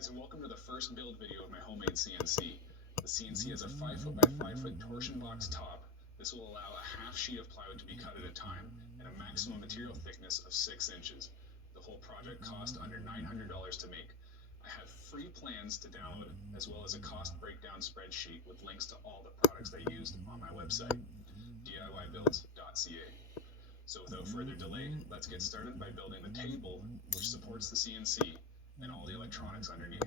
guys, and welcome to the first build video of my homemade CNC. The CNC has a 5 foot by 5 foot torsion box top. This will allow a half sheet of plywood to be cut at a time and a maximum material thickness of 6 inches. The whole project cost under $900 to make. I have free plans to download, as well as a cost breakdown spreadsheet with links to all the products I used on my website, DIYbuilds.ca. So without further delay, let's get started by building the table which supports the CNC and all the electronics underneath.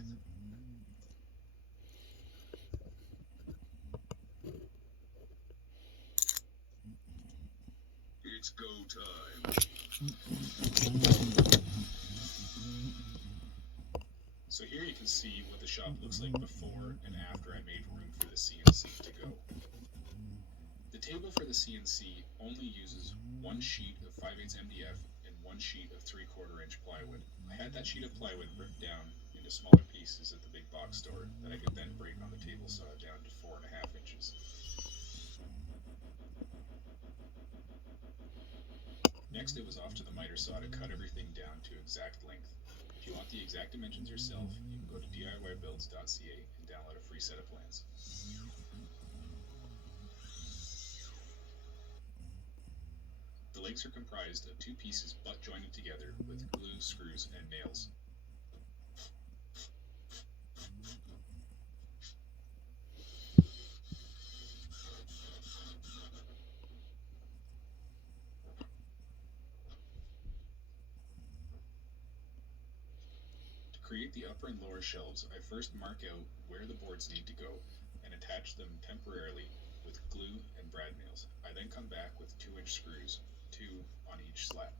It's go time. So here you can see what the shop looks like before and after I made room for the CNC to go. The table for the CNC only uses one sheet of 5/8 MDF and one sheet of 3/4 inch plywood. I had that sheet of plywood ripped down into smaller pieces at the big box store that I could then break on the table saw down to 4.5 inches. Next, it was off to the miter saw to cut everything down to exact length. If you want the exact dimensions yourself, you can go to DIYbuilds.ca and download a free set of plans. The legs are comprised of two pieces butt jointed together with glue, screws, and nails. To create the upper and lower shelves, I first mark out where the boards need to go and attach them temporarily with glue and brad nails. I then come back with 2-inch screws, 2 on each slat.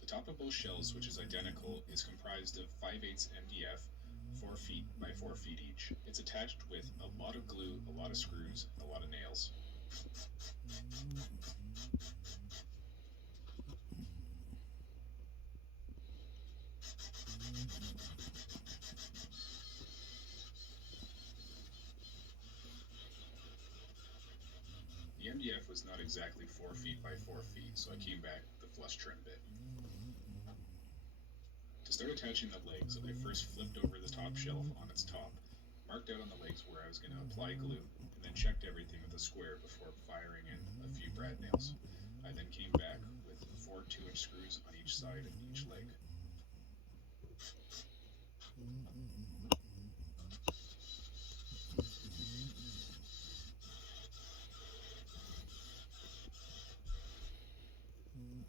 The top of both shelves, which is identical, is comprised of 5/8 MDF, 4 feet by 4 feet each. It's attached with a lot of glue, a lot of screws, and a lot of nails. The MDF was not exactly 4 feet by 4 feet, so I came back with the flush trim bit. To start attaching the legs, I first flipped over the top shelf on its top, marked out on the legs where I was going to apply glue, and then checked everything with a square before firing in a few brad nails. I then came back with 4 2-inch screws on each side of each leg.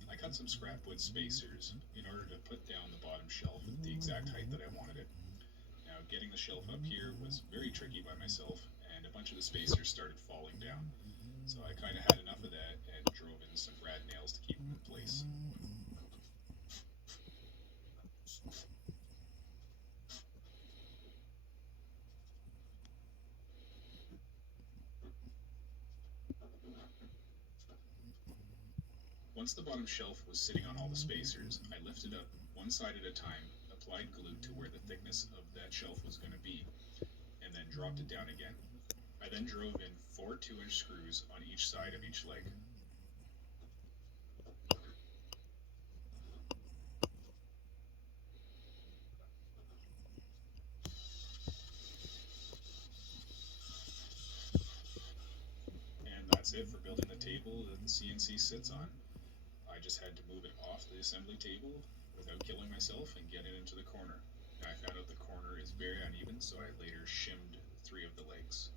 I cut some scrap wood spacers in order to put down the bottom shelf at the exact height that I wanted it. Now, getting the shelf up here was very tricky by myself, and a bunch of the spacers started falling down. So I kind of had enough of that and drove in some brad nails to keep them in place. Once the bottom shelf was sitting on all the spacers, I lifted up one side at a time, applied glue to where the thickness of that shelf was going to be, and then dropped it down again. I then drove in 4 2-inch screws on each side of each leg. And that's it for building the table that the CNC sits on. I just had to move it off the assembly table without killing myself and get it into the corner. And I found out the corner is very uneven, so I later shimmed 3 of the legs.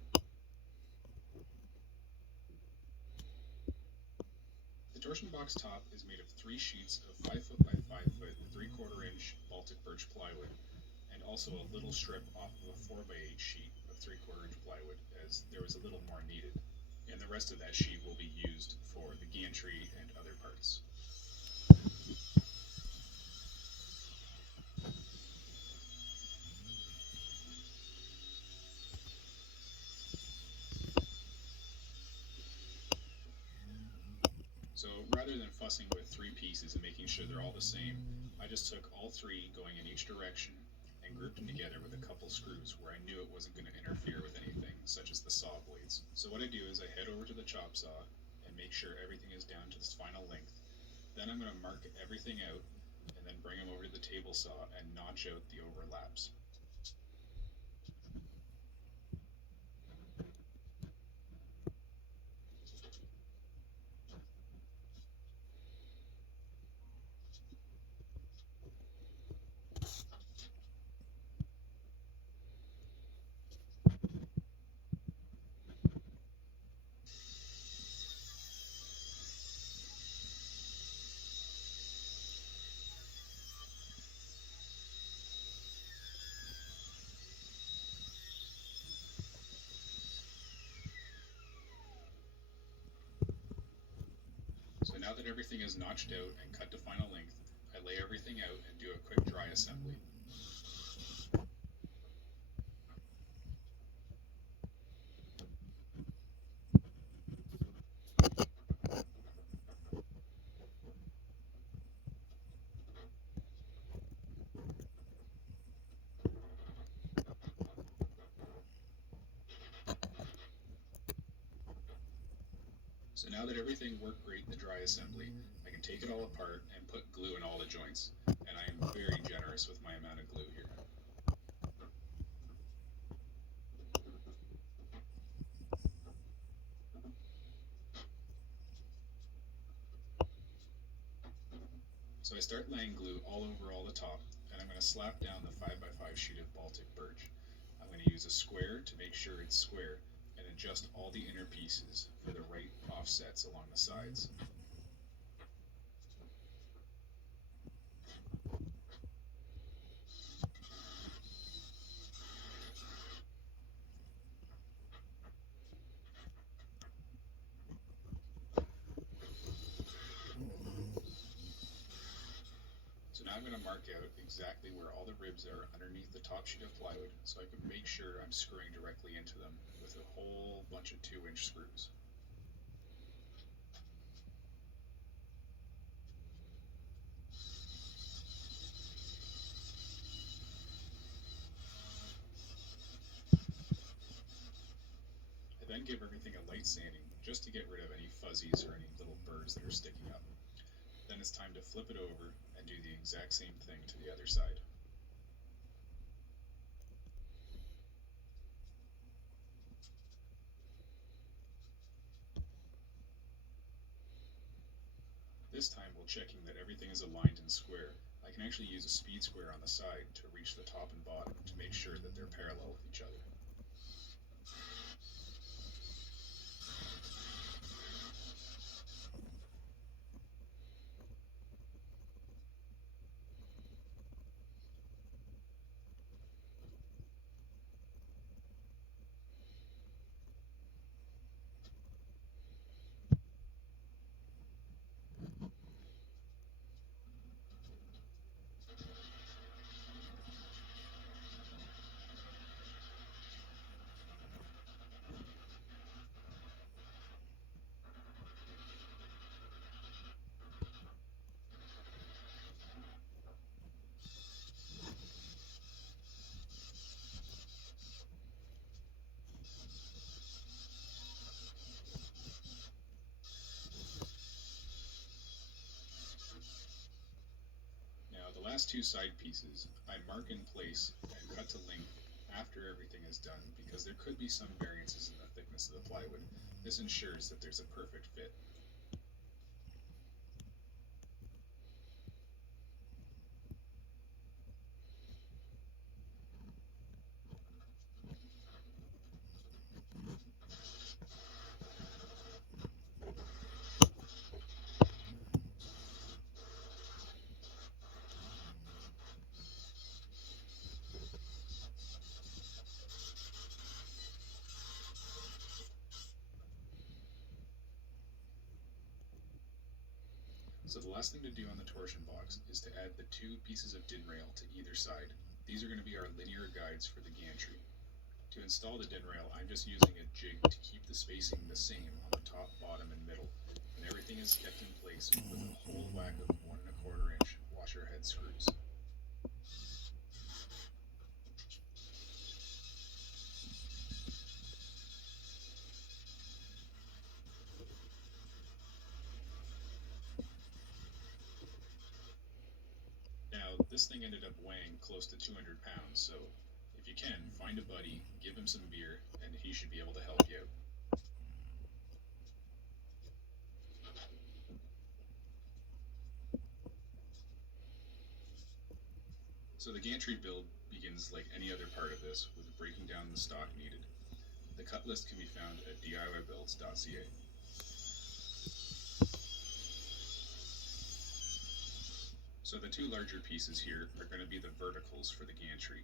The torsion box top is made of 3 sheets of 5 foot by 5 foot, 3/4 inch Baltic birch plywood, and also a little strip off of a 4x8 sheet of 3/4 inch plywood, as there was a little more needed. And the rest of that sheet will be used for the gantry and other parts. So rather than fussing with three pieces and making sure they're all the same, I just took all three going in each direction and grouped them together with a couple screws where I knew it wasn't going to interfere with anything, such as the saw blades. So what I do is I head over to the chop saw and make sure everything is down to this final length. Then I'm going to mark everything out and then bring them over to the table saw and notch out the overlaps. So now that everything is notched out and cut to final length, I lay everything out and do a quick dry assembly. So now that everything worked great in the dry assembly, I can take it all apart and put glue in all the joints. And I am very generous with my amount of glue here. So I start laying glue all over all the top, and I'm going to slap down the 5x5 sheet of Baltic birch. I'm going to use a square to make sure it's square and adjust all the inner pieces for the right offsets along the sides. So now I'm going to mark out exactly where all the ribs are underneath the top sheet of plywood so I can make sure I'm screwing directly into them with a whole bunch of 2-inch screws. I then give everything a light sanding just to get rid of any fuzzies or any little burrs that are sticking up. Then it's time to flip it over and do the exact same thing to the other side. This time, while checking that everything is aligned and square, I can actually use a speed square on the side to reach the top and bottom to make sure that they're parallel with each other. Now, the last two side pieces, I mark in place and cut to length after everything is done because there could be some variances in the thickness of the plywood. This ensures that there's a perfect fit. So the last thing to do on the torsion box is to add the 2 pieces of din rail to either side. These are going to be our linear guides for the gantry. To install the DIN rail, I'm just using a jig to keep the spacing the same on the top, bottom, and middle, and everything is kept in place with a whole whack of 1¼ inch washer head screws. Now, this thing ended up weighing close to 200 pounds, so if you can, find a buddy, give him some beer, and he should be able to help you out. So the gantry build begins like any other part of this, with breaking down the stock needed. The cut list can be found at DIYbuilds.ca. So the two larger pieces here are going to be the verticals for the gantry.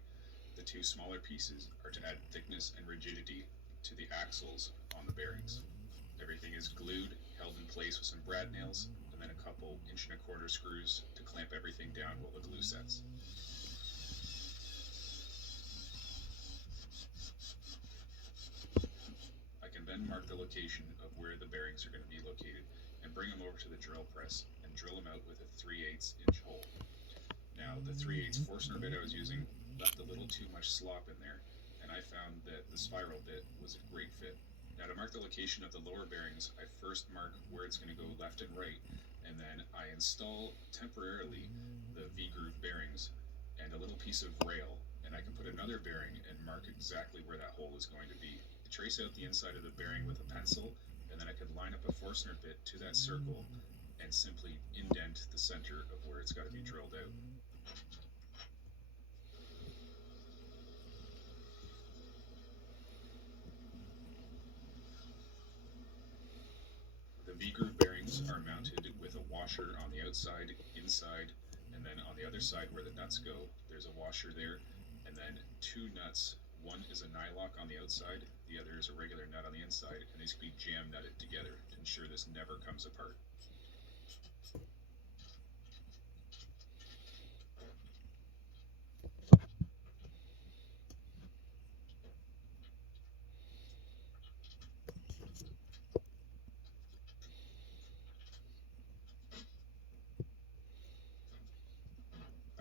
The two smaller pieces are to add thickness and rigidity to the axles on the bearings. Everything is glued, held in place with some brad nails, and then a couple 1¼ inch screws to clamp everything down while the glue sets. I can then mark the location of where the bearings are going to be located and bring them over to the drill press and drill them out with a 3/8 inch hole. Now, the 3/8 Forstner bit I was using left a little too much slop in there, and I found that the spiral bit was a great fit. Now, to mark the location of the lower bearings, I first mark where it's going to go left and right, and then I install temporarily the V-groove bearings and a little piece of rail, and I can put another bearing and mark exactly where that hole is going to be. Trace out the inside of the bearing with a pencil, and then I can line up a Forstner bit to that circle and simply indent the center of where it's got to be drilled out. The V-groove bearings are mounted with a washer on the outside, inside, and then on the other side where the nuts go, there's a washer there, and then two nuts. One is a nylock on the outside, the other is a regular nut on the inside, and these can be jam nutted together to ensure this never comes apart.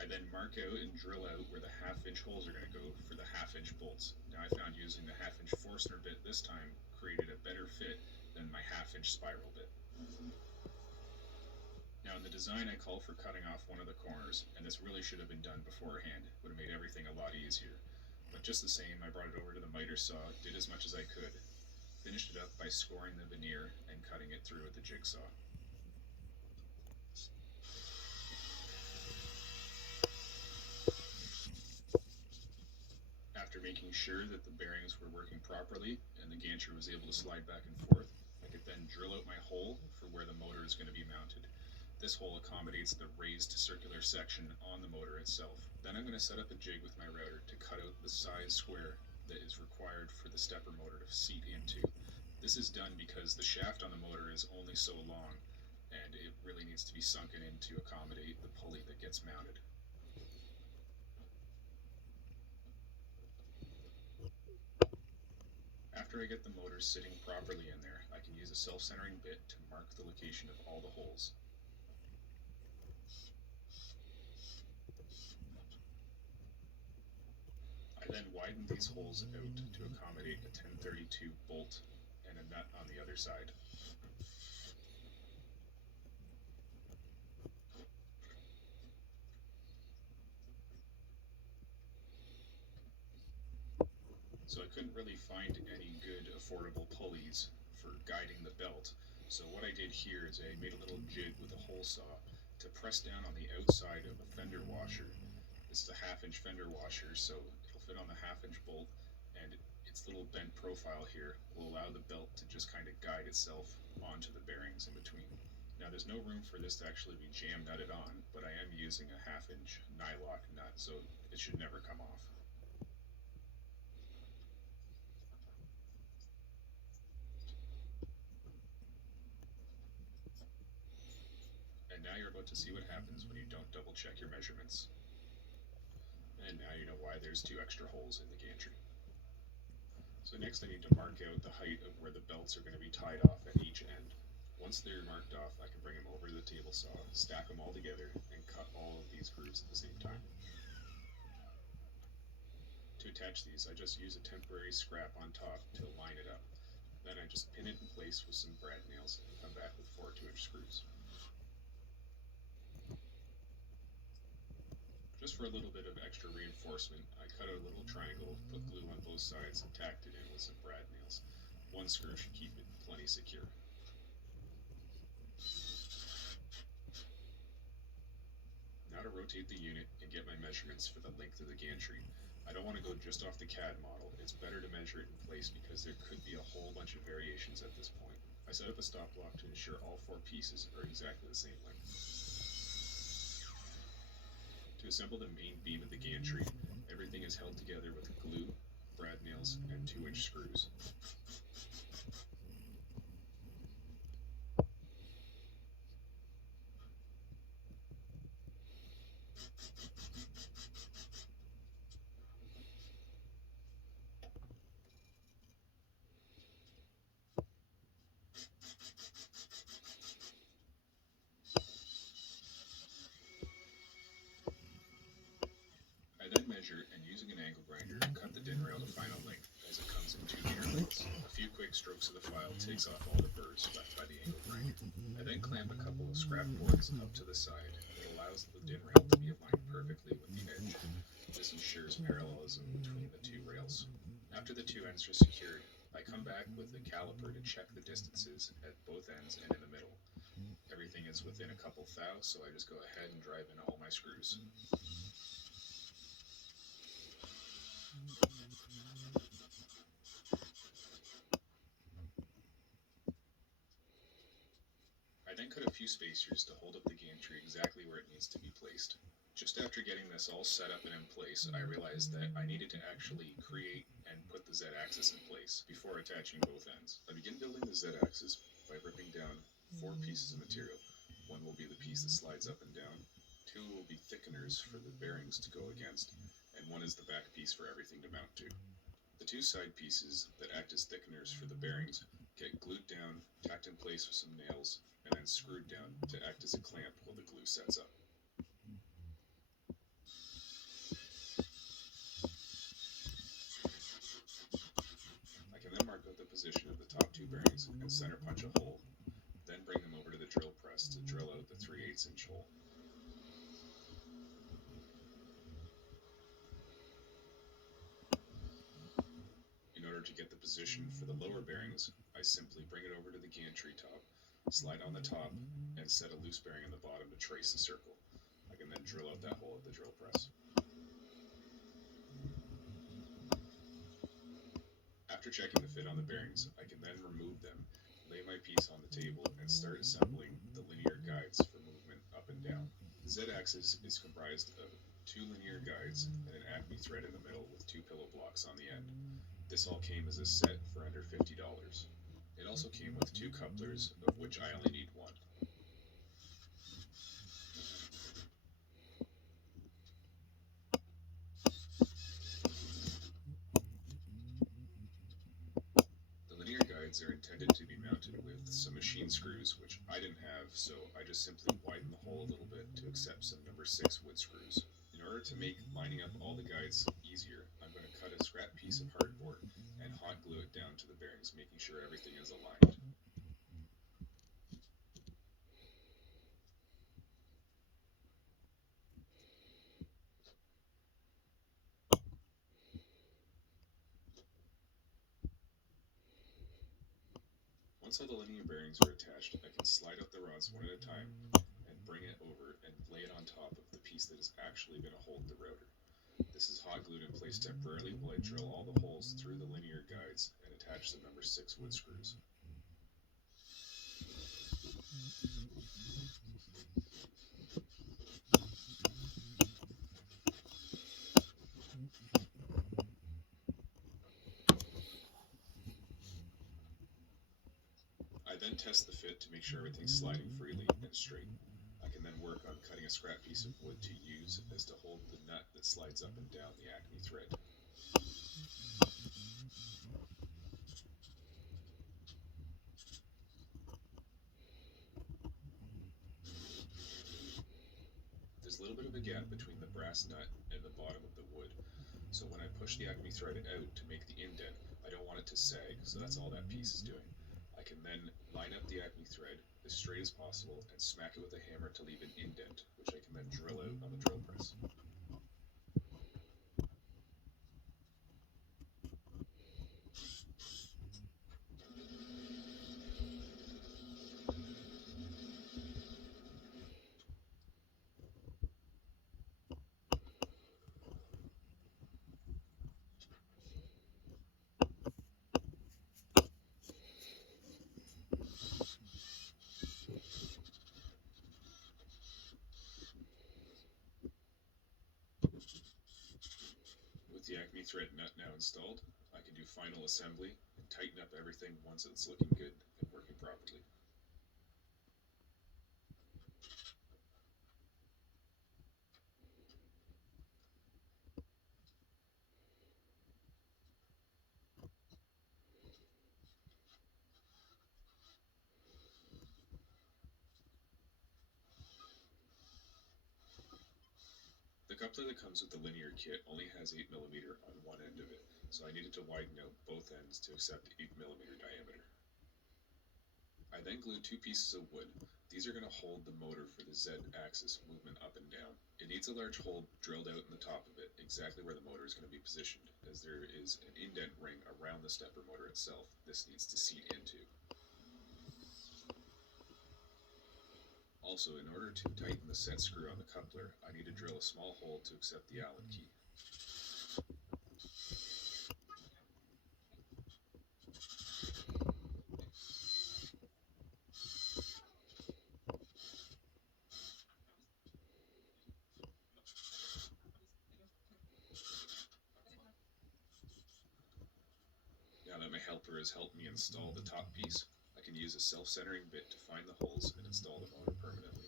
I then mark out and drill out where the 1/2 inch holes are going to go for the 1/2 inch bolts. Now I found using the 1/2 inch Forstner bit this time created a better fit than my 1/2 inch spiral bit. Now in the design I call for cutting off one of the corners, and this really should have been done beforehand. It would have made everything a lot easier. But just the same, I brought it over to the miter saw, did as much as I could, finished it up by scoring the veneer and cutting it through with the jigsaw. After making sure that the bearings were working properly and the gantry was able to slide back and forth, I could then drill out my hole for where the motor is going to be mounted. This hole accommodates the raised circular section on the motor itself. Then I'm going to set up a jig with my router to cut out the size square that is required for the stepper motor to seat into. This is done because the shaft on the motor is only so long, and it really needs to be sunken in to accommodate the pulley that gets mounted. After I get the motor sitting properly in there, I can use a self-centering bit to mark the location of all the holes. I then widen these holes out to accommodate a 1032 bolt and a nut on the other side. So I couldn't really find any good affordable pulleys for guiding the belt. So what I did here is I made a little jig with a hole saw to press down on the outside of a fender washer. This is a 1/2 inch fender washer, so it'll fit on the 1/2 inch bolt, and its little bent profile here will allow the belt to just kind of guide itself onto the bearings in between. Now there's no room for this to actually be jam nutted on, but I am using a 1/2 inch nylock nut, so it should never come off. And now you're about to see what happens when you don't double check your measurements. And now you know why there's 2 extra holes in the gantry. So next I need to mark out the height of where the belts are going to be tied off at each end. Once they're marked off, I can bring them over to the table saw, stack them all together, and cut all of these grooves at the same time. To attach these, I just use a temporary scrap on top to line it up. Then I just pin it in place with some brad nails and come back with 4 2-inch screws. Just for a little bit of extra reinforcement, I cut out a little triangle, put glue on both sides, and tacked it in with some brad nails. One screw should keep it plenty secure. Now to rotate the unit and get my measurements for the length of the gantry. I don't want to go just off the CAD model. It's better to measure it in place because there could be a whole bunch of variations at this point. I set up a stop block to ensure all 4 pieces are exactly the same length. To assemble the main beam of the gantry, everything is held together with glue, brad nails, and 2-inch screws. I then measure and using an angle grinder, cut the din rail to final length as it comes in 2-meter lengths. A few quick strokes of the file takes off all the burrs left by the angle grinder. I then clamp a couple of scrap boards up to the side that allows the din rail to be aligned perfectly with the edge. This ensures parallelism between the 2 rails. After the 2 ends are secured, I come back with a caliper to check the distances at both ends and in the middle. Everything is within a couple thou, so I just go ahead and drive in all my screws. I then cut a few spacers to hold up the gantry exactly where it needs to be placed. Just after getting this all set up and in place, I realized that I needed to actually create and put the Z-axis in place before attaching both ends. I begin building the Z-axis by ripping down 4 pieces of material. One will be the piece that slides up and down, 2 will be thickeners for the bearings to go against, and 1 is the back piece for everything to mount to. The 2 side pieces that act as thickeners for the bearings get glued down, tacked in place with some nails, and then screwed down to act as a clamp while the glue sets up. I can then mark out the position of the top 2 bearings and center punch a hole, then bring them over to the drill press to drill out the 3/8-inch hole. In order to get the position for the lower bearings, I simply bring it over to the gantry top, slide on the top, and set a loose bearing on the bottom to trace the circle. I can then drill out that hole at the drill press. After checking the fit on the bearings, I can then remove them, lay my piece on the table, and start assembling the linear guides for movement up and down. The Z-axis is comprised of 2 linear guides and an Acme thread in the middle with 2 pillow blocks on the end. This all came as a set for under $50. It also came with 2 couplers, of which I only need 1. The linear guides are intended to be mounted with some machine screws, which I didn't have, so I just simply widen the hole a little bit to accept some number 6 wood screws. In order to make lining up all the guides easier, I'm going to cut a scrap piece of hardboard and hot glue it down to the bearings, making sure everything is aligned. Once all the linear bearings are attached, I can slide out the rods one at a time and bring it over and lay it on top of the piece that is actually going to hold the router. This is hot glued in place temporarily while I drill all the holes through the linear guides and attach the number 6 wood screws. I then test the fit to make sure everything's sliding freely and straight. I can then work on cutting a scrap piece of wood to use as to hold the nut that slides up and down the Acme thread. There's a little bit of a gap between the brass nut and the bottom of the wood, so when I push the Acme thread out to make the indent, I don't want it to sag, so that's all that piece is doing. I can then line up the Acme thread as straight as possible and smack it with a hammer to leave an indent, which I can then drill out on the drill press. With the Acme thread nut now installed, I can do final assembly and tighten up everything once it's looking good and working properly. The coupler that comes with the linear kit only has 8mm on one end of it, so I needed to widen out both ends to accept 8mm diameter. I then glued two pieces of wood. These are going to hold the motor for the Z-axis movement up and down. It needs a large hole drilled out in the top of it, exactly where the motor is going to be positioned, as there is an indent ring around the stepper motor itself this needs to seat into. Also, in order to tighten the set screw on the coupler, I need to drill a small hole to accept the Allen key. Now that my helper has helped me install the top piece, I can use a self-centering bit to find the holes and install the motor permanently.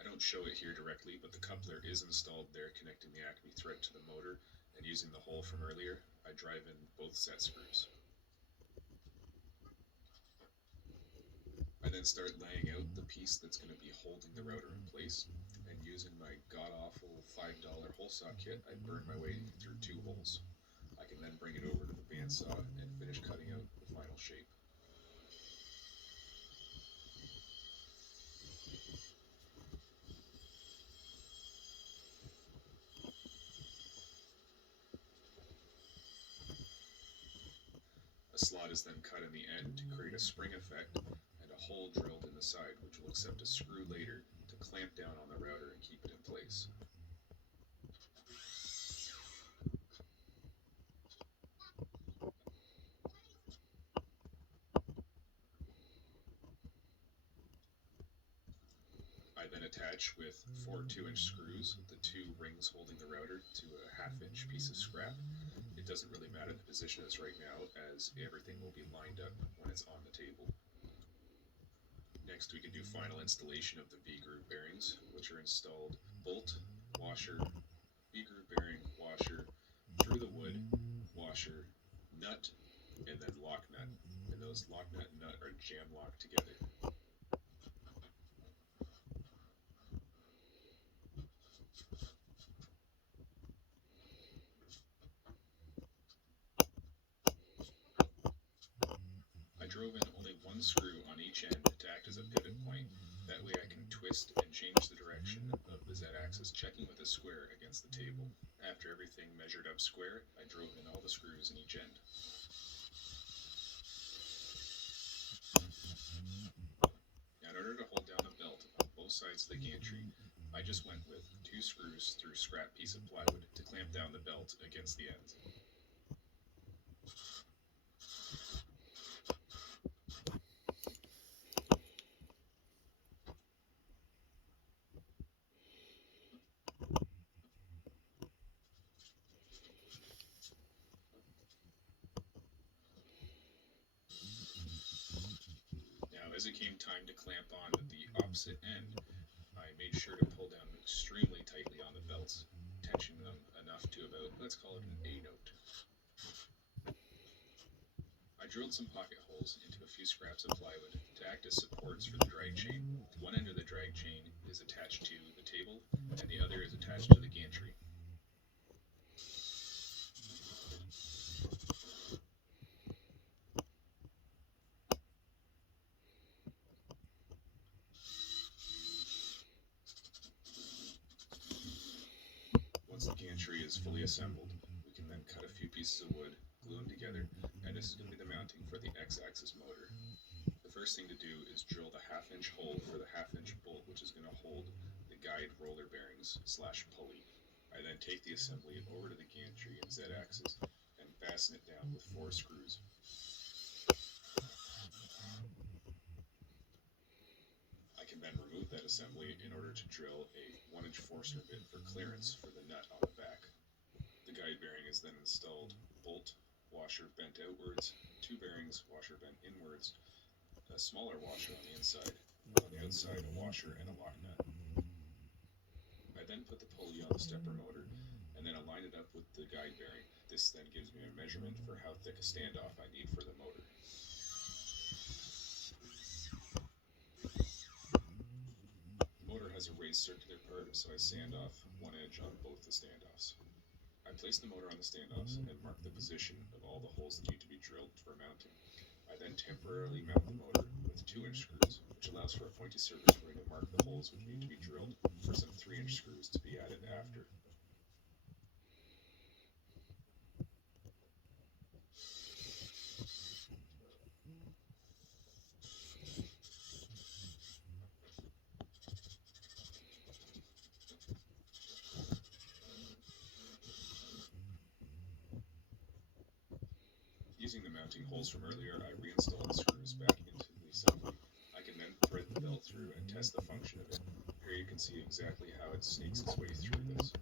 I don't show it here directly, but the coupler is installed there, connecting the Acme thread to the motor, and using the hole from earlier, I drive in both set screws. I then start laying out the piece that's going to be holding the router in place, and using my god-awful $5 hole saw kit, I burn my way through two holes. I can then bring it over to the bandsaw and finish cutting out the final shape. A slot is then cut in the end to create a spring effect, and a hole drilled in the side which will accept a screw later to clamp down on the router and keep it in place. I then attach with four 2-inch screws the two rings holding the router to a half-inch piece of scrap. It doesn't really matter the position it's right now, as everything will be lined up when it's on the table. Next, we can do final installation of the V-groove bearings, which are installed bolt, washer, V-groove bearing, washer, through the wood, washer, nut, and then lock nut. And those lock nut and nut are jam locked together. I drove in only one screw on each end to act as a pivot point. That way I can twist and change the direction of the Z-axis, checking with a square against the table. After everything measured up square, I drove in all the screws in each end. Now, in order to hold down the belt on both sides of the gantry, I just went with two screws through a scrap piece of plywood to clamp down the belt against the ends. Now, as it came time to clamp on the opposite end, I made sure to pull down extremely tightly on the belts, tensioning them enough to about, let's call it an A note. I drilled some pocket holes into a few scraps of plywood to act as supports for the drag chain. One end of the drag chain is attached to the table, and the other is attached to the gantry. Once the gantry is fully assembled, we can then cut a few pieces of wood, glue them together, and this is going to be the mounting for the X-axis motor. The first thing to do is drill the half-inch hole for the half-inch bolt, which is going to hold the guide roller bearings / pulley. I then take the assembly over to the gantry and Z-axis and fasten it down with 4 screws. I can then remove that assembly in order to drill a 1-inch Forstner bit for clearance for the nut on the back. The guide bearing is then installed, bolt, washer bent outwards, 2 bearings, washer bent inwards, a smaller washer on the inside, on the outside a washer and a lock nut. I then put the pulley on the stepper motor and then align it up with the guide bearing. This then gives me a measurement for how thick a standoff I need for the motor. The motor has a raised circular part, so I sand off one edge on both the standoffs. I place the motor on the standoffs and mark the position of all the holes that need to be drilled for mounting. I then temporarily mount the motor with 2-inch screws, which allows for a pointy surface ring to mark the holes which need to be drilled for some 3-inch screws to be added after. Using the mounting holes from earlier, I reinstall the screws back into the assembly. I can then thread the belt through and test the function of it. Here you can see exactly how it snakes its way through this.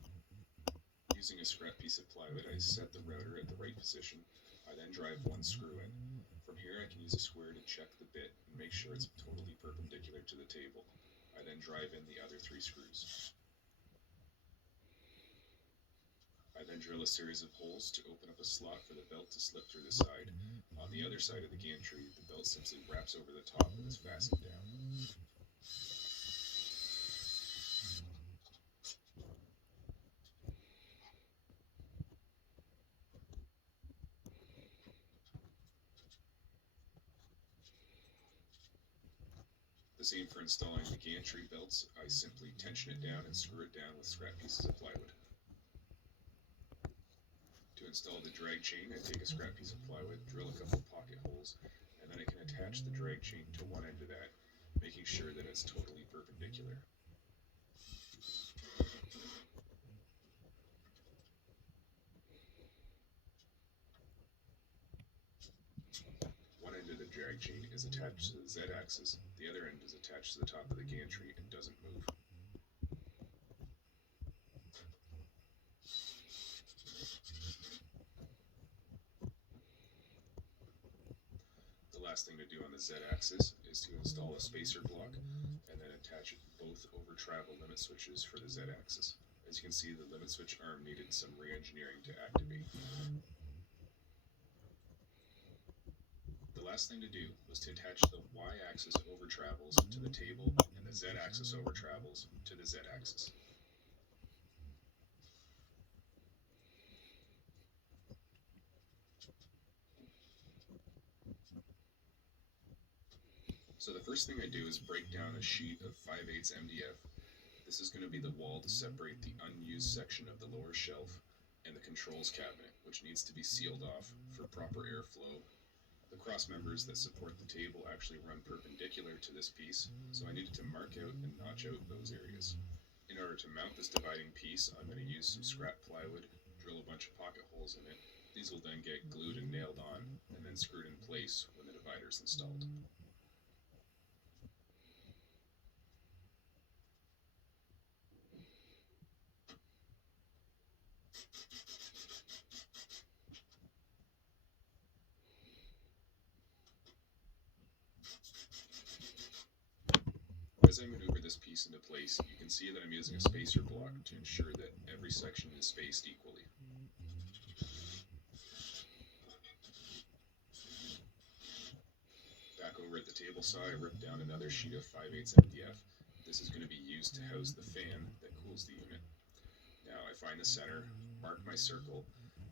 Using a scrap piece of plywood, I set the router at the right position. I then drive 1 screw in. From here I can use a square to check the bit and make sure it's totally perpendicular to the table. I then drive in the other 3 screws. I then drill a series of holes to open up a slot for the belt to slip through the side. On the other side of the gantry, the belt simply wraps over the top and is fastened down. The same for installing the gantry belts. I simply tension it down and screw it down with scrap pieces of plywood. To install the drag chain, I take a scrap piece of plywood, drill a couple pocket holes, and then I can attach the drag chain to one end of that, making sure that it's totally perpendicular. One end of the drag chain is attached to the Z-axis, the other end is attached to the top of the gantry and doesn't move. The last thing to do on the Z-axis is to install a spacer block and then attach both over travel limit switches for the Z-axis. As you can see, the limit switch arm needed some re-engineering to activate. The last thing to do was to attach the Y-axis over travels to the table and the Z-axis over travels to the Z-axis. So the first thing I do is break down a sheet of 5/8 MDF. This is going to be the wall to separate the unused section of the lower shelf and the controls cabinet, which needs to be sealed off for proper airflow. The cross members that support the table actually run perpendicular to this piece, so I needed to mark out and notch out those areas. In order to mount this dividing piece, I'm going to use some scrap plywood, drill a bunch of pocket holes in it. These will then get glued and nailed on, and then screwed in place when the divider is installed. as I maneuver this piece into place, you can see that I'm using a spacer block to ensure that every section is spaced equally. Back over at the table saw, I ripped down another sheet of 5/8 MDF. This is going to be used to house the fan that cools the unit. Now I find the center, mark my circle,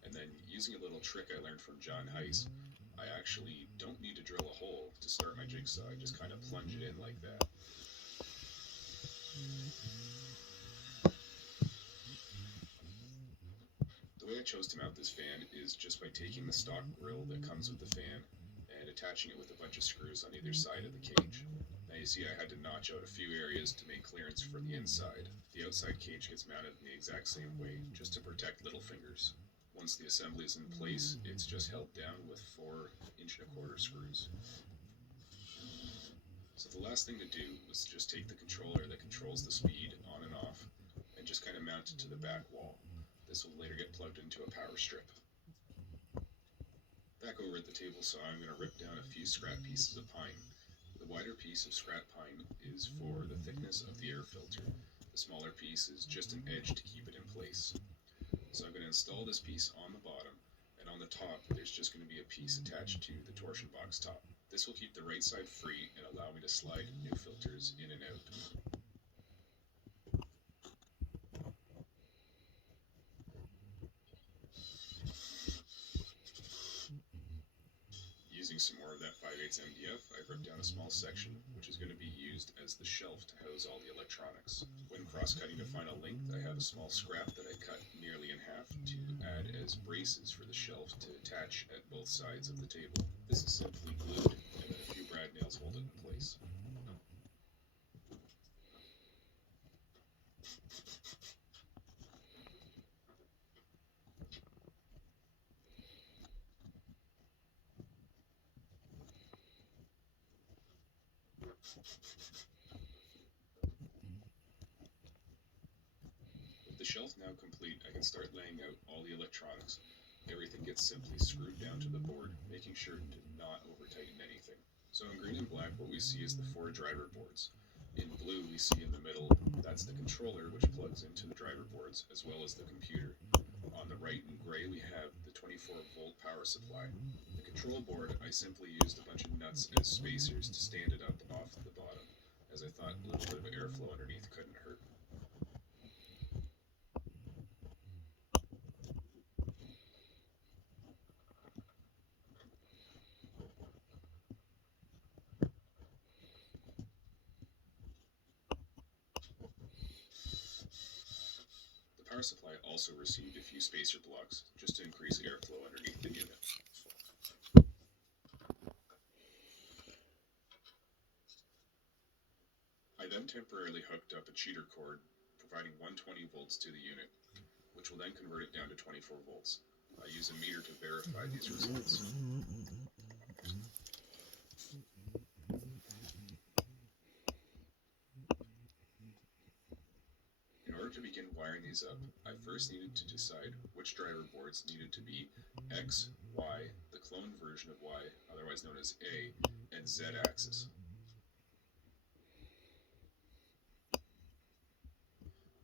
and then using a little trick I learned from John Heiss, I actually don't need to drill a hole to start my jigsaw. I just kind of plunge it in like that. The way I chose to mount this fan is just by taking the stock grill that comes with the fan and attaching it with a bunch of screws on either side of the cage. Now you see I had to notch out a few areas to make clearance for the inside. The outside cage gets mounted in the exact same way, just to protect little fingers. Once the assembly is in place, it's just held down with 4" screws. So the last thing to do was just take the controller that controls the speed on and off and just kind of mount it to the back wall. This will later get plugged into a power strip. Back over at the table saw, I'm going to rip down a few scrap pieces of pine. The wider piece of scrap pine is for the thickness of the air filter. The smaller piece is just an edge to keep it in place. So I'm going to install this piece on the bottom, and on the top there's just going to be a piece attached to the torsion box top. This will keep the right side free and allow me to slide new filters in and out. Using some more of that 5/8 MDF, I've ripped down a small section, which is going to be used as the shelf to house all the electronics. When cross-cutting to final length, I have a small scrap that I cut nearly in half to add as braces for the shelf to attach at both sides of the table. This is simply glued, and then a few brad nails hold it in place. With the shelf now complete, I can start laying out all the electronics. Everything gets simply screwed down to the board, making sure to not over-tighten anything. So in green and black, what we see is the 4 driver boards. In blue, we see in the middle, that's the controller, which plugs into the driver boards, as well as the computer. On the right in gray, we have the 24-volt power supply. The control board, I simply used a bunch of nuts as spacers to stand it up off the bottom, as I thought a little bit of airflow underneath couldn't hurt. The power supply also received a few spacer blocks, just to increase airflow underneath the unit. I then temporarily hooked up a cheater cord, providing 120 volts to the unit, which will then convert it down to 24 volts. I use a meter to verify these results. In order to begin wiring these up, I first needed to decide which driver boards needed to be X, Y, the cloned version of Y, otherwise known as A, and Z axis.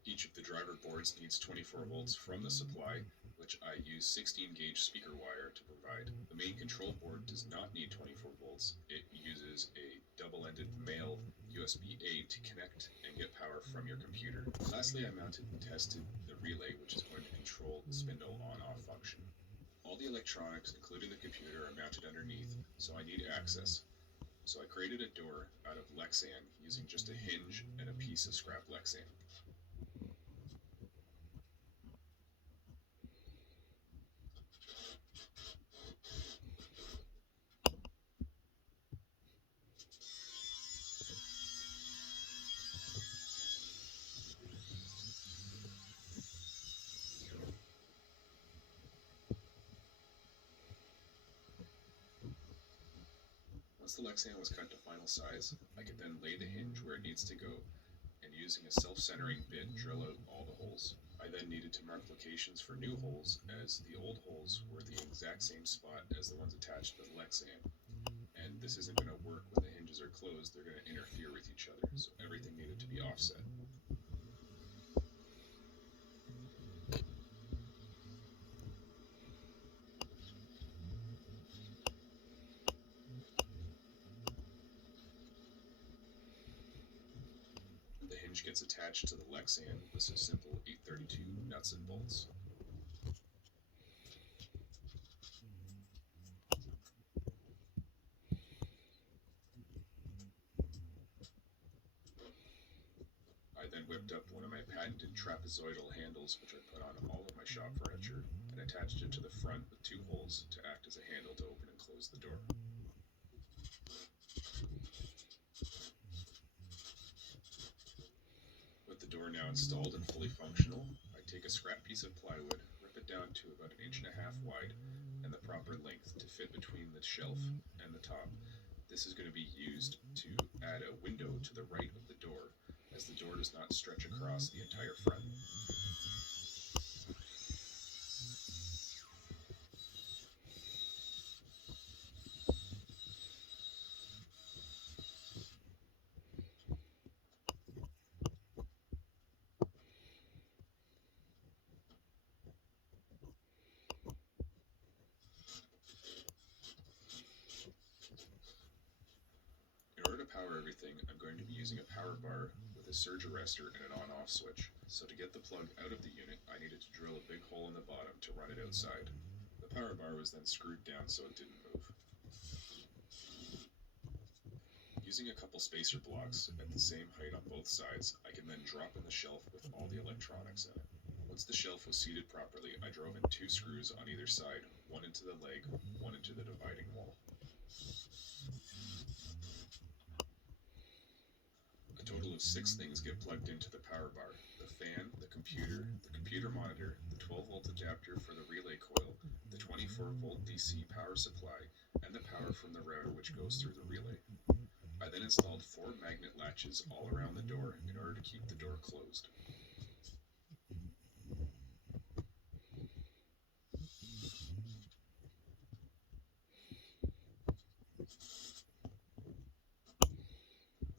Each of the driver boards needs 24 volts from the supply, which I use 16 gauge speaker wire to provide. The main control board does not need 24 volts. It uses a double-ended male USB-A to connect and get power from your computer. Lastly, I mounted and tested the relay, which is going to control the spindle on-off function. All the electronics, including the computer, are mounted underneath, so I need access. So I created a door out of Lexan using just a hinge and a piece of scrap Lexan. Once the Lexan was cut to final size, I could then lay the hinge where it needs to go, and using a self-centering bit drill out all the holes. I then needed to mark locations for new holes, as the old holes were the exact same spot as the ones attached to the Lexan, and this isn't going to work when the hinge hinges are closed, they're going to interfere with each other, so everything needed to be offset. The hinge gets attached to the Lexan with some simple 832 nuts and bolts. I then whipped up one of my patented trapezoidal handles, which I put on all of my shop furniture, and attached it to the front with 2 holes to act as a handle to open and close the door. With the door now installed and fully functional, I take a scrap piece of plywood, rip it down to about 1.5 inches wide and the proper length to fit between the shelf and the top. This is going to be used to add a window to the right of the door, as the door does not stretch across the entire front. In order to power everything, I'm going to be using a power bar with a surge arrestor and an on-off switch. So to get the plug out of the unit, I needed to drill a big hole in the bottom to run it outside. The power bar was then screwed down so it didn't move. Using a couple spacer blocks at the same height on both sides, I can then drop in the shelf with all the electronics in it. Once the shelf was seated properly, I drove in 2 screws on either side, one into the leg, one into the dividing wall. A total of 6 things get plugged into the power bar: the fan, the computer monitor, the 12-volt adapter for the relay coil, the 24-volt DC power supply, and the power from the router which goes through the relay. I then installed 4 magnet latches all around the door in order to keep the door closed.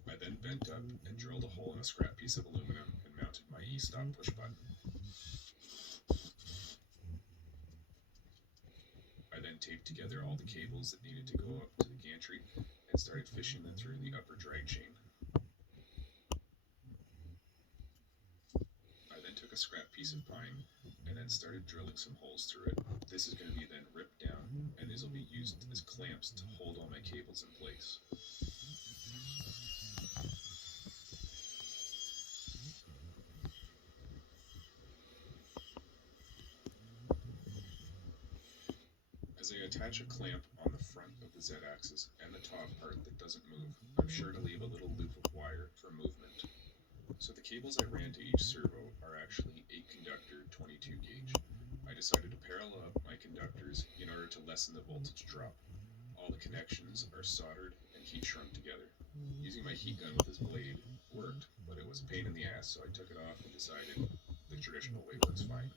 I then bent up and drilled a hole in a scrap piece of aluminum and mounted my e-stop push button. I then taped together all the cables that needed to go up to the gantry and started fishing them through the upper drag chain. I then took a scrap piece of pine and then started drilling some holes through it. This is going to be then ripped down, and these will be used as clamps to hold all my cables in place. As I attach a clamp on the front of the Z-axis and the top part that doesn't move, I'm sure to leave a little loop of wire for movement. So the cables I ran to each servo are actually 8-conductor 22 gauge. I decided to parallel up my conductors in order to lessen the voltage drop. All the connections are soldered and heat shrunk together. Using my heat gun with this blade worked, but it was a pain in the ass, so I took it off and decided the traditional way works fine.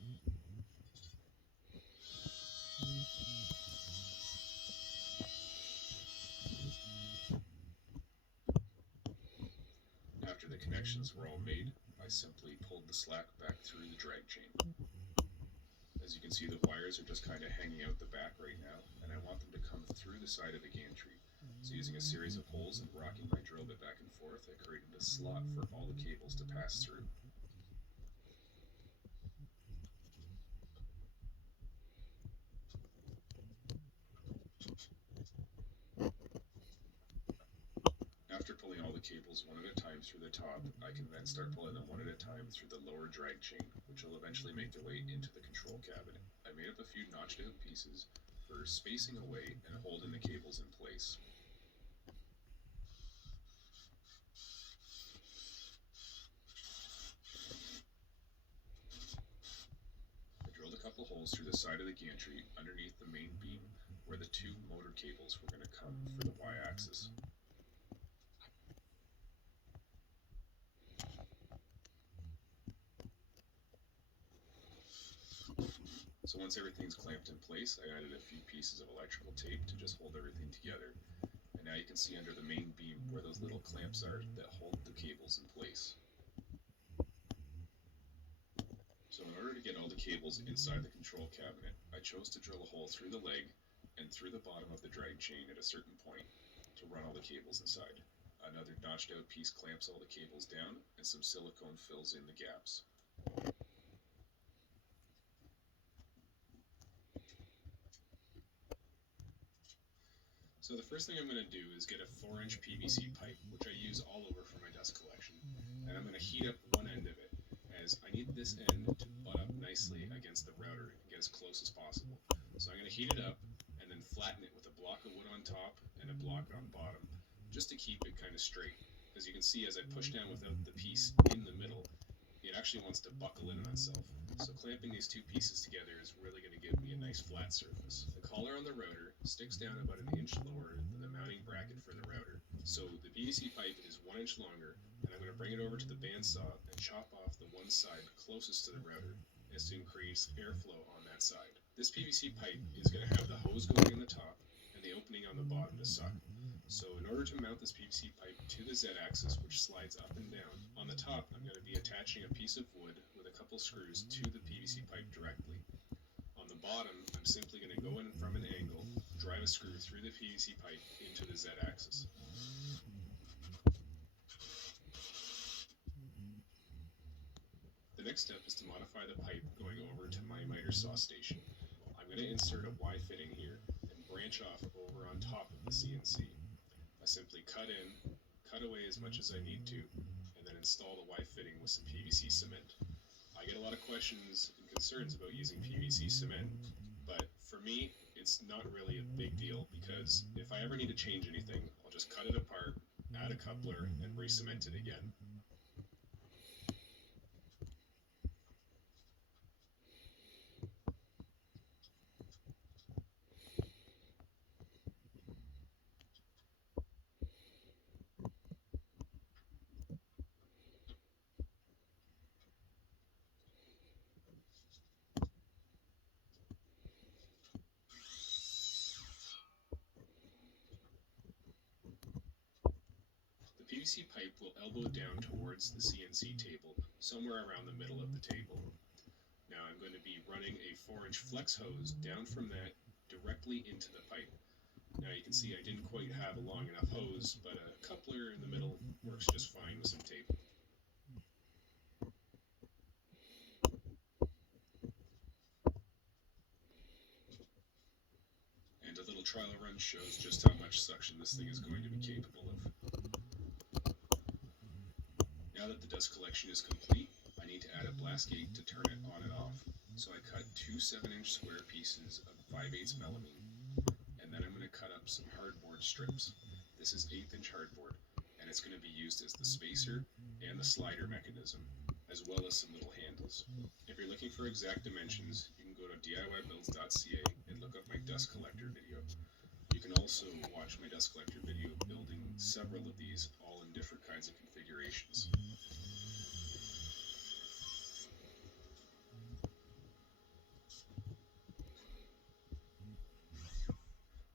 After the connections were all made, I simply pulled the slack back through the drag chain. As you can see, the wires are just kind of hanging out the back right now, and I want them to come through the side of the gantry. So using a series of holes and rocking my drill bit back and forth, I created a slot for all the cables to pass through. After pulling all the cables one at a time through the top, I can then start pulling them one at a time through the lower drag chain, which will eventually make their way into the control cabinet. I made up a few notched out pieces for spacing away and holding the cables in place. I drilled a couple holes through the side of the gantry underneath the main beam where the 2 motor cables were going to come for the Y-axis. So once everything's clamped in place, I added a few pieces of electrical tape to just hold everything together. And now you can see under the main beam where those little clamps are that hold the cables in place. So in order to get all the cables inside the control cabinet, I chose to drill a hole through the leg and through the bottom of the drag chain at a certain point to run all the cables inside. Another notched out piece clamps all the cables down, and some silicone fills in the gaps. So the first thing I'm going to do is get a 4-inch PVC pipe, which I use all over for my dust collection. And I'm going to heat up one end of it, as I need this end to butt up nicely against the router and get as close as possible. So I'm going to heat it up and then flatten it with a block of wood on top and a block on bottom, just to keep it kind of straight. As you can see, as I push down without the piece in the middle, it actually wants to buckle in on itself. So clamping these two pieces together is really going to give me a nice flat surface. The collar on the router sticks down about an inch lower than the mounting bracket for the router. So the PVC pipe is 1 inch longer, and I'm going to bring it over to the bandsaw and chop off the one side closest to the router, as to increase airflow on that side. This PVC pipe is going to have the hose going on the top and the opening on the bottom to suck. So in order to mount this PVC pipe to the Z-axis, which slides up and down, on the top I'm going to be attaching a piece of wood with a couple screws to the PVC pipe directly. On the bottom, I'm simply going to go in from an angle, drive a screw through the PVC pipe into the Z-axis. The next step is to modify the pipe going over to my miter saw station. I'm going to insert a Y fitting here and branch off over on top of the CNC. I simply cut in, cut away as much as I need to, and then install the Y fitting with some PVC cement. I get a lot of questions and concerns about using PVC cement, but for me, it's not really a big deal, because if I ever need to change anything, I'll just cut it apart, add a coupler, and re-cement it again. The PVC pipe will elbow down towards the CNC table, somewhere around the middle of the table. Now I'm going to be running a 4-inch flex hose down from that directly into the pipe. Now you can see I didn't quite have a long enough hose, but a coupler in the middle works just fine with some tape. And a little trial run shows just how much suction this thing is going to be capable of. Now that the dust collection is complete, I need to add a blast gate to turn it on and off. So I cut two 7-inch square pieces of 5/8 melamine, and then I'm going to cut up some hardboard strips. This is 1/8-inch hardboard, and it's going to be used as the spacer and the slider mechanism, as well as some little handles. If you're looking for exact dimensions, you can go to DIYbuilds.ca and look up my dust collector video. You can also watch my dust collector video building several of these, all in different kinds of configurations.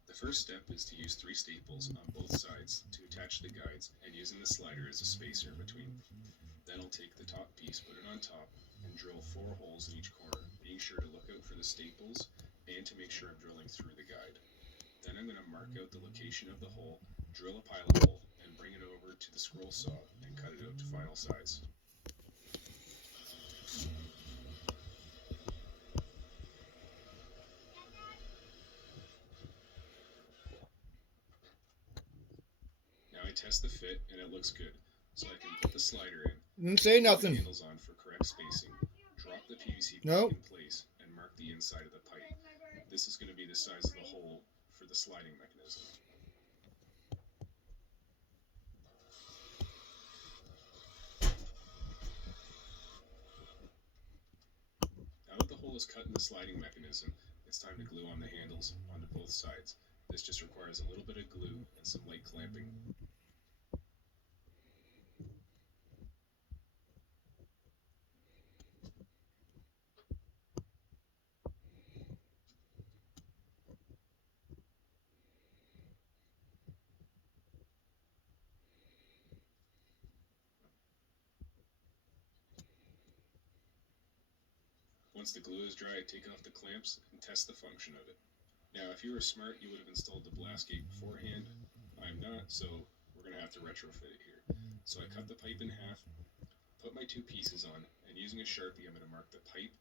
The first step is to use 3 staples on both sides to attach the guides, and using the slider as a spacer in between. Then I'll take the top piece, put it on top, and drill 4 holes in each corner, being sure to look out for the staples and to make sure I'm drilling through the guide. Then I'm going to mark out the location of the hole, drill a pilot hole, and bring it over to the scroll saw and cut it out to final size. Now I test the fit and it looks good, so I can put the slider in. Didn't say Put the nothing. handles on for correct spacing, drop the PVC pipe Nope. in place, and mark the inside of the pipe. This is going to be the size of the hole for the sliding mechanism. Now that the hole is cut in the sliding mechanism, it's time to glue on the handles onto both sides. This just requires a little bit of glue and some light clamping. Once the glue is dry, take off the clamps and test the function of it. Now, if you were smart, you would have installed the blast gate beforehand. I'm not, so we're going to have to retrofit it here. So I cut the pipe in half, put my two pieces on, and using a Sharpie, I'm going to mark the pipe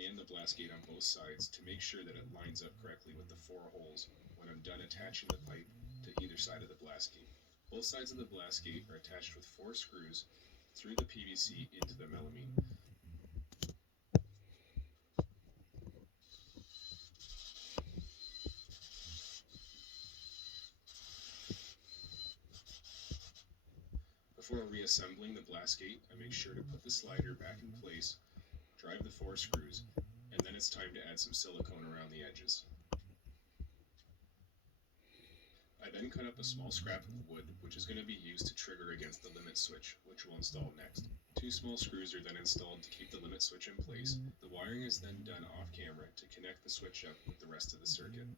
and the blast gate on both sides to make sure that it lines up correctly with the 4 holes when I'm done attaching the pipe to either side of the blast gate. Both sides of the blast gate are attached with 4 screws through the PVC into the melamine. Before reassembling the blast gate, I make sure to put the slider back in place, drive the 4 screws, and then it's time to add some silicone around the edges. I then cut up a small scrap of wood, which is going to be used to trigger against the limit switch, which we'll install next. 2 small screws are then installed to keep the limit switch in place. The wiring is then done off camera to connect the switch up with the rest of the circuit.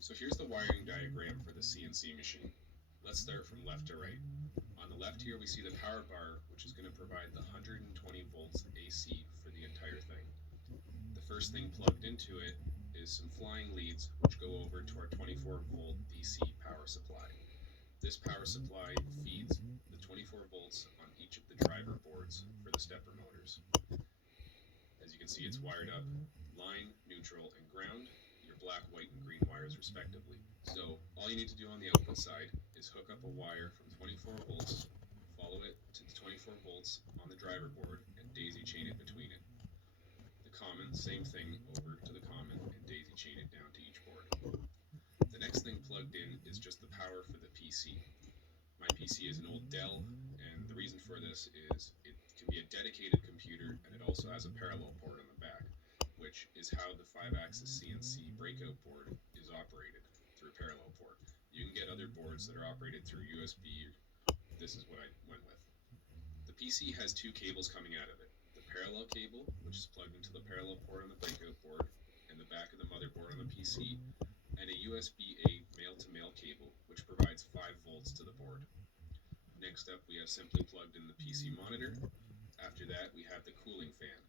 So here's the wiring diagram for the CNC machine. Let's start from left to right. On the left here we see the power bar, which is going to provide the 120 volts AC for the entire thing. The first thing plugged into it is some flying leads, which go over to our 24 volt DC power supply. This power supply feeds the 24 volts on each of the driver boards for the stepper motors. As you can see, it's wired up line, neutral, and ground, your black, white, and green wires respectively. So all you need to do on the output side is hook up a wire from 24 volts, follow it to the 24 volts on the driver board, and daisy chain it between it. The common, same thing over to the common, and daisy chain it down to each board. The next thing plugged in is just the power for the PC. My PC is an old Dell, and the reason for this is it can be a dedicated computer, and it also has a parallel port on the back, which is how the 5-axis CNC breakout board is operated, through a parallel port. You can get other boards that are operated through USB. This is what I went with. The PC has 2 cables coming out of it. The parallel cable, which is plugged into the parallel port on the breakout board, and the back of the motherboard on the PC, and a USB-A male-to-male cable, which provides 5 volts to the board. Next up, we have simply plugged in the PC monitor. After that, we have the cooling fan.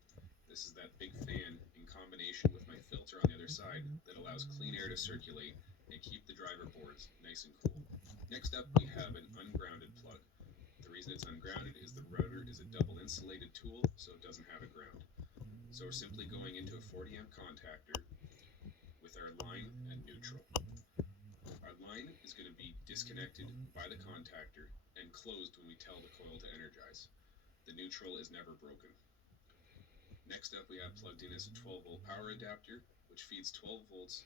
This is that big fan in combination with my filter on the other side that allows clean air to circulate and keep the driver boards nice and cool. Next up, we have an ungrounded plug. The reason it's ungrounded is the router is a double insulated tool, so it doesn't have a ground. So we're simply going into a 40 amp contactor with our line and neutral. Our line is going to be disconnected by the contactor and closed when we tell the coil to energize. The neutral is never broken. Next up, we have plugged in is a 12 volt power adapter, which feeds 12 volts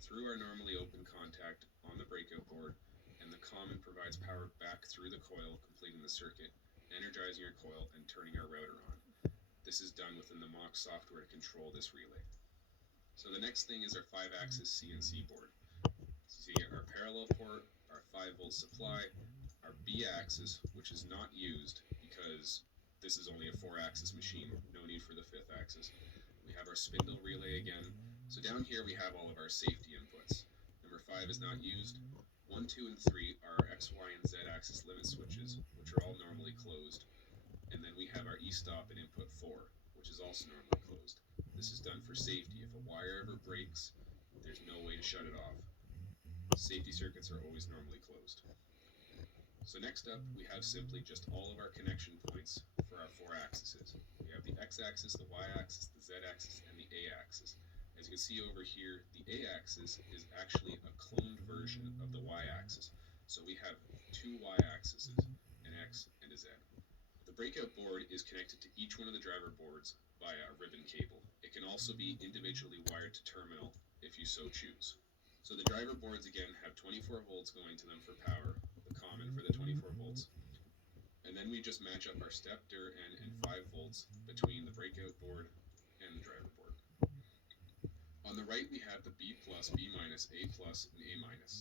through our normally open contact on the breakout board, and the common provides power back through the coil, completing the circuit, energizing our coil, and turning our router on. This is done within the MOX software to control this relay. So the next thing is our 5-axis CNC board. See our parallel port, our 5 volt supply, our B axis, which is not used because this is only a 4-axis machine, no need for the 5th axis. We have our spindle relay again. So down here we have all of our safety inputs. Number 5 is not used. 1, 2, and 3 are X, Y, and Z axis limit switches, which are all normally closed. And then we have our E-stop and input 4, which is also normally closed. This is done for safety. If a wire ever breaks, there's no way to shut it off. Safety circuits are always normally closed. So next up, we have simply just all of our connection points for our 4 axes. We have the X-axis, the Y-axis, the Z-axis, and the A-axis. As you can see over here, the A-axis is actually a cloned version of the Y-axis. So we have 2 Y-axes, an X and a Z. The breakout board is connected to each one of the driver boards via a ribbon cable. It can also be individually wired to terminal if you so choose. So the driver boards again have 24 volts going to them for power, the common for the 24 volts, and then we just match up our stepper and 5 volts between the breakout board and the driver board. On the right we have the B+, B-, A+, and A-.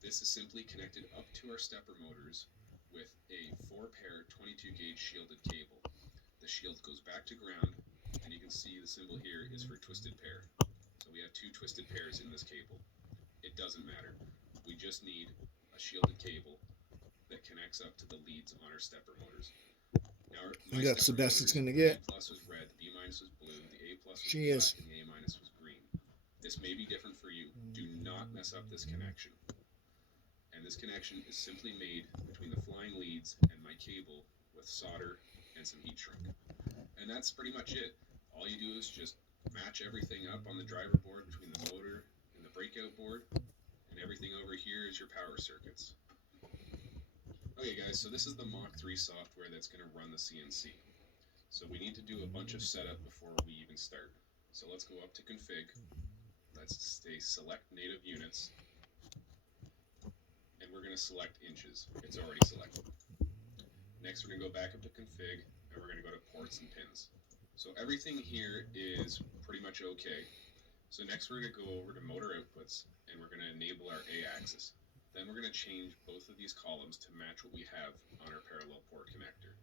This is simply connected up to our stepper motors with a 4-pair 22 gauge shielded cable. The shield goes back to ground, and you can see the symbol here is for twisted pair. So we have 2 twisted pairs in this cable. It doesn't matter. We just need a shielded cable that connects up to the leads on our stepper motors. Now, And that's the best it's going to get. The A+ was red, the B- was blue, the A+ was She black, is. and the A- was green. This may be different for you. Do not mess up this connection. And this connection is simply made between the flying leads and my cable with solder and some heat shrink. And that's pretty much it. All you do is just match everything up on the driver board between the motor and the breakout board, and everything over here is your power circuits. Okay guys, so this is the Mach 3 software that's going to run the CNC. So we need to do a bunch of setup before we even start. So let's go up to config, let's say select native units, and we're going to select inches. It's already selected. Next we're going to go back up to config, and we're going to go to ports and pins. So everything here is pretty much okay. So next we're going to go over to motor outputs, and we're going to enable our A-axis. Then we're going to change both of these columns to match what we have on our parallel port connector.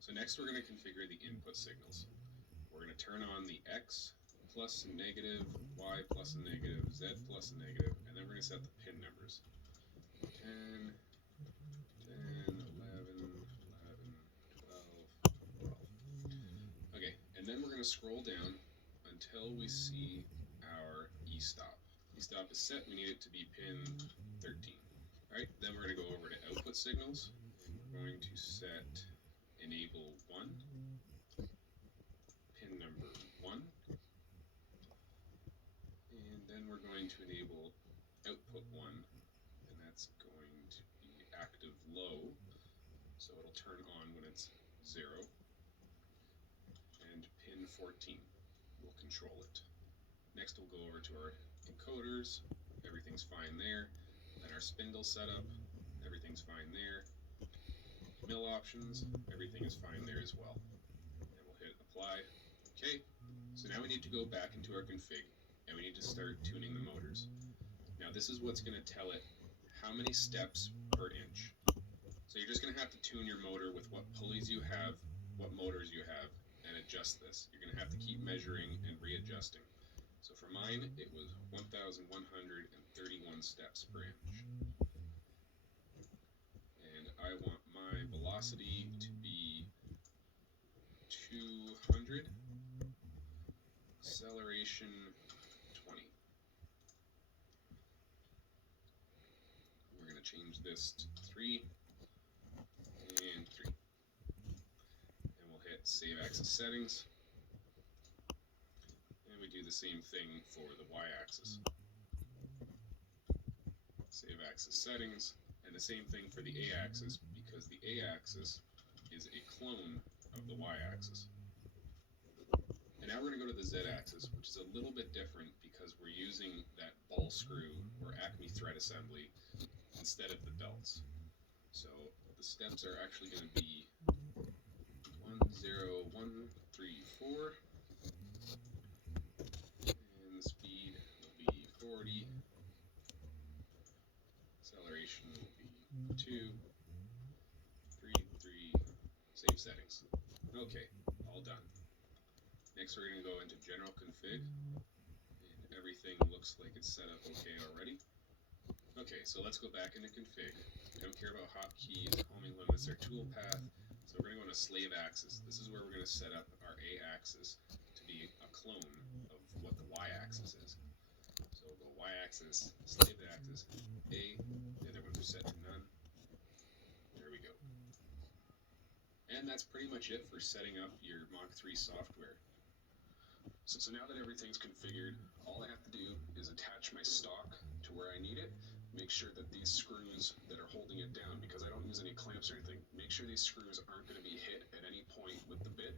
So next we're going to configure the input signals. We're going to turn on the X plus and negative, Y plus and negative, Z plus and negative, and then we're going to set the pin numbers. 10, 10, 11, 11, 12, 12. Okay, and then we're going to scroll down until we see our E-stop. E-stop is set, we need it to be pin 13. Alright, then we're going to go over to output signals, and we're going to set enable 1, pin number 1, and then we're going to enable output 1, and that's going to be active low, so it'll turn on when it's 0, and pin 14 will control it. Next we'll go over to our encoders, everything's fine there. Then our spindle setup, everything's fine there. Mill options, everything is fine there as well. And we'll hit apply. Okay, so now we need to go back into our config, and we need to start tuning the motors. Now this is what's going to tell it how many steps per inch. So you're just going to have to tune your motor with what pulleys you have, what motors you have, and adjust this. You're going to have to keep measuring and readjusting. So for mine, it was 1,131 steps per inch. And I want my velocity to be 200, acceleration 20. We're going to change this to 3 and 3. And we'll hit save axis settings. And we do the same thing for the y-axis. Save axis settings, and the same thing for the a-axis, because the a-axis is a clone of the y-axis. And now we're going to go to the z-axis, which is a little bit different because we're using that ball screw or Acme thread assembly instead of the belts. So the steps are actually going to be 1, 0, 1, 3, 4, and the speed will be 40, acceleration will be 2, 3, 3, save settings. Okay, all done. Next we're going to go into general config, and everything looks like it's set up okay already. Okay, so let's go back into config. We don't care about hotkeys, homing limits, or toolpath, so we're going to go into slave axis. This is where we're going to set up our A-axis to be a clone of what the Y-axis is. So we'll go Y-axis, slave axis, A, the other ones are set to none. There we go. And that's pretty much it for setting up your Mach 3 software. So now that everything's configured, all I have to do is attach my stock to where I need it, make sure that these screws that are holding it down, because I don't use any clamps or anything, make sure these screws aren't going to be hit at any point with the bit,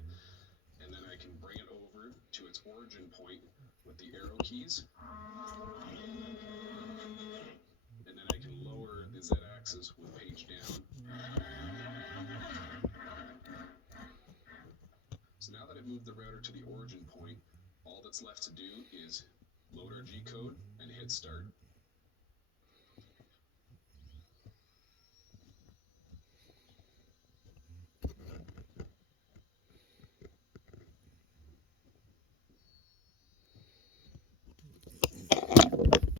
and then I can bring it over to its origin point with the arrow keys, and then I can lower the Z-axis with page down. So now that I've moved the router to the origin point, all that's left to do is load our G-code and hit start.